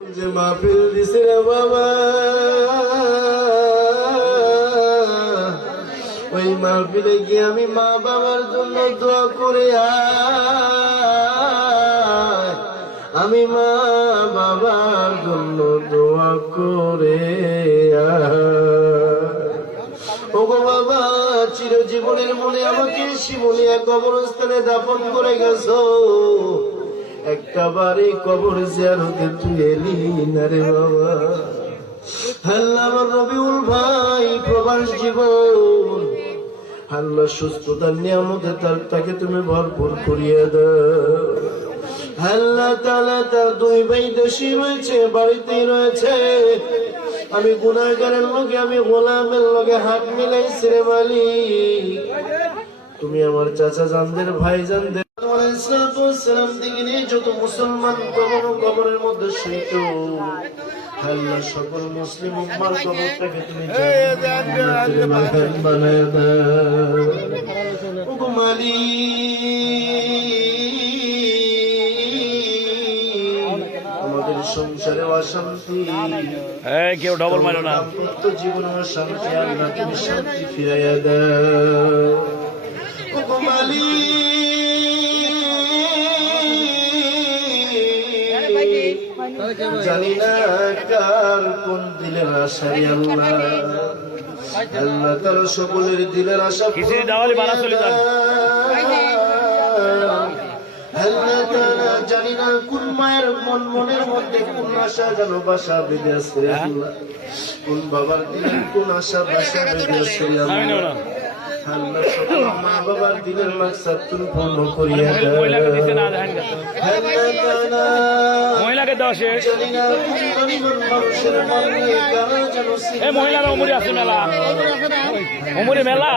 যে মাহফিল দিছে রে বাবা, ওই মাহফিলে গিয়ে আমি মা বাবার জন্য দোয়া করে আমি মা বাবার জন্য দোয়া করে ও গো বাবা, চিরজীবনের মনে আমাকে শিমুলিয়া কবরস্থানে দাফন করে গেছো, একটা বাড়ি কবর জিয়ারতে তুই এলি না রে বাবা। আল্লাহ আমার রবিউল ভাই প্রবাস জীবন, আল্লাহ সুস্থতার নিয়ামতে তাকে তুমি ভরপুর করিয়ে দাও। আল্লাহ তাআলা তার দুই ভাই দেশে রয়েছে, বাড়িতেই রয়েছে, আমি গুনাহগারের লগে আমি গোলামের লগে হাত মিলাইছি রে মালিক। তুমি আমার চাচা জানদের ভাই জানদের সালাম দিকে নিয়ে যত মুসলমান কবরের মধ্যে শহীদ, আল্লাহ সকল মুসলিম উম্মার কবরটাকে তুমি বানায় দাও ও মালিক। আমাদের সংসারে অশান্তি, কেউ ডবল মারো না, জীবনে অশান্তি, আল্লাহ তুমি শান্তি ফিরাইয়া দাও ও মালিক। জানি না কার কোন দিলের আশাই আল্লাহ, আল্লাহ তার সকলের দিলের আশা আল্লাহ তাআলা, জানি না কোন মায়ের মনের মধ্যে কোন আশা যেন বাসা বেঁধে আছে আল্লাহ, কোন বাবার দিলের কোন আশা বাসা বেঁধে আছে আল্লাহ, আল্লাহ সকল মা বাবার দিলের মাকসাদ তুমি পূর্ণ করিয়া দাও। মহিলাকে দাও, সে মহিলারা অমরে আছে মেলা, অমরে মেলা।